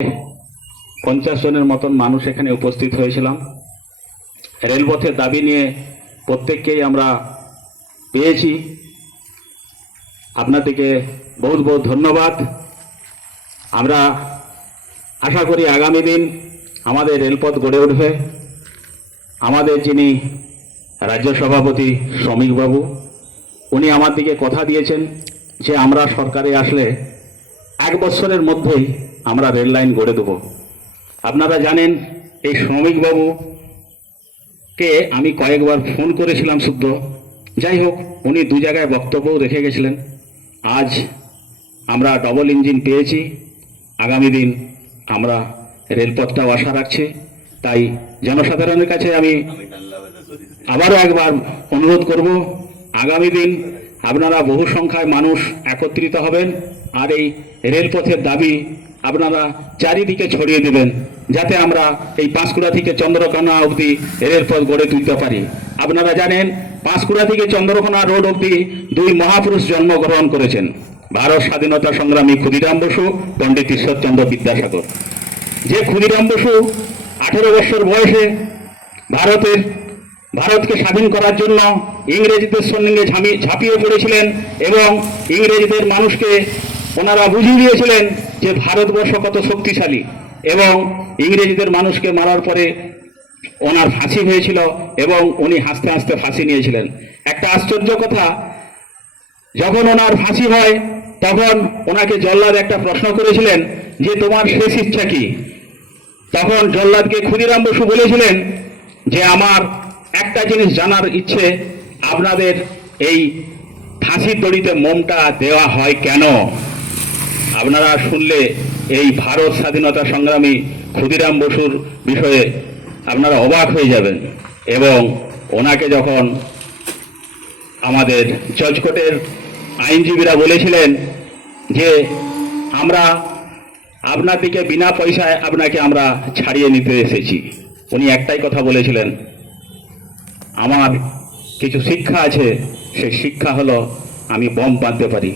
50 জনের মতন মানুষ এখানে উপস্থিত হয়েছিলাম। রেলপথের দাবি নিয়ে প্রত্যেককেই আমরা পেয়েছি। আপনাদেরকে বহুত বহুত ধন্যবাদ। আমরা আশা করি আগামী দিন আমাদের রেলপথ গড়ে উঠবে। আমাদের যিনি রাজ্য সভাপতি শ্রমিকবাবু, উনি আমার দিকে কথা দিয়েছেন যে আমরা সরকারে আসলে 1 বছরের মধ্যেই আমরা রেল লাইন গড়ে দেব। আপনারা জানেন এই শ্রমিকবাবুকে আমি কয়েকবার ফোন করেছিলাম শুদ্ধ। যাই হোক, উনি 2 জায়গায় বক্তব্যও রেখে গেছিলেন। আজ আমরা ডবল ইঞ্জিন পেয়েছি। আগামী দিন আমরা রেলপথটাও আশা রাখছি। তাই জনসাধারণের কাছে আমি আবারও একবার অনুরোধ করব, আগামী দিন আপনারা বহু সংখ্যায় মানুষ একত্রিত হবেন আর এই রেলপথের দাবি আপনারা চারিদিকে ছড়িয়ে দেবেন, যাতে আমরা এই পাঁশকুড়া থেকে চন্দ্রকোনা অবধি রেলপথ গড়ে তুলতে পারি। আপনারা জানেন পাঁশকুড়া থেকে চন্দ্রকোনা রোড অবধি 2 মহাপুরুষ জন্মগ্রহণ করেছেন, ভারত স্বাধীনতা সংগ্রামী ক্ষুদিরাম বসু, পণ্ডিত ঈশ্বরচন্দ্র বিদ্যাসাগর। যে ক্ষুদিরাম বসু 18 বছর বয়সে ভারতকে স্বাধীন করার জন্য ইংরেজদের সঙ্গে ঝাঁপিয়ে পড়েছিলেন এবং ইংরেজদের মানুষকে ওনারা বুঝিয়ে দিয়েছিলেন যে ভারতবর্ষ কত শক্তিশালী, এবং ইংরেজদের মানুষকে মারার পরে ওনার ফাঁসি হয়েছিল এবং উনি হাসতে হাসতে ফাঁসি নিয়েছিলেন। একটা আশ্চর্য কথা, যখন ওনার ফাঁসি হয় তখন ওনাকে জল্লাদ একটা প্রশ্ন করেছিলেন যে তোমার শেষ ইচ্ছা কি? তখন জল্লাদকে ক্ষুদিরাম বসু বলেছিলেন যে আমার একটা জিনিস জানার ইচ্ছে, আপনাদের এই ফাঁসির দড়িতে মোমটা দেওয়া হয় কেন? আপনারা শুনলে এই ভারত স্বাধীনতা সংগ্রামী ক্ষুদিরাম বসুর বিষয়ে আপনারা অবাক হয়ে যাবেন। এবং ওনাকে যখন আমাদের জজকোর্টের আইনজীবীরা বলেছিলেন যে আমরা আপনার দিকে বিনা পয়সায় আপনাকে আমরা ছাড়িয়ে নিতে এসেছি, উনি একটাই কথা বলেছিলেন, আমার কিছু শিক্ষা আছে, সেই শিক্ষা হলো আমি বম বাঁধতে পারি,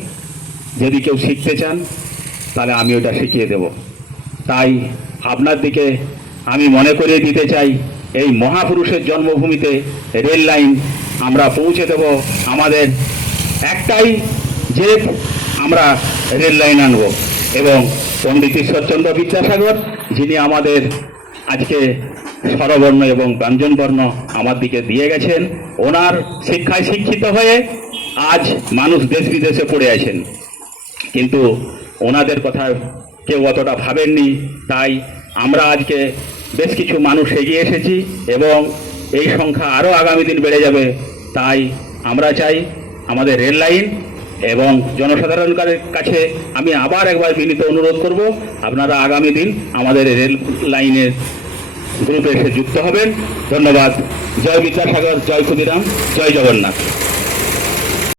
যদি কেউ শিখতে চান তাহলে আমি ওটা শিখিয়ে দেব। তাই আপনার দিকে আমি মনে করিয়ে দিতে চাই, এই মহাপুরুষের জন্মভূমিতে রেল লাইন আমরা পৌঁছে দেব। আমাদের একটাই যে আমরা রেল লাইন আনব। এবং পণ্ডিত ঈশ্বরচন্দ্র বিদ্যাসাগর, যিনি আমাদের আজকে স্বরবর্ণ এবং ব্যঞ্জনবর্ণ আমার দিকে দিয়ে গেছেন, ওনার শিক্ষায় শিক্ষিত হয়ে আজ মানুষ দেশ বিদেশে পড়ে আছেন, কিন্তু ওনাদের কথা কেউ অতটা ভাবেননি। তাই আমরা আজকে বেশ কিছু মানুষ এগিয়ে এসেছি এবং এই সংখ্যা আরও আগামী দিন বেড়ে যাবে। তাই আমরা চাই আমাদের রেল লাইন, এবং জনসাধারণের কাছে আমি আবার একবার বিনীত অনুরোধ করব, আপনারা আগামী দিন আমাদের রেল লাইনের গ্রুপে এসে যুক্ত হবেন। ধন্যবাদ। জয় বিদ্যাসাগর, জয় ক্ষুদিরাম, জয় জগন্নাথ।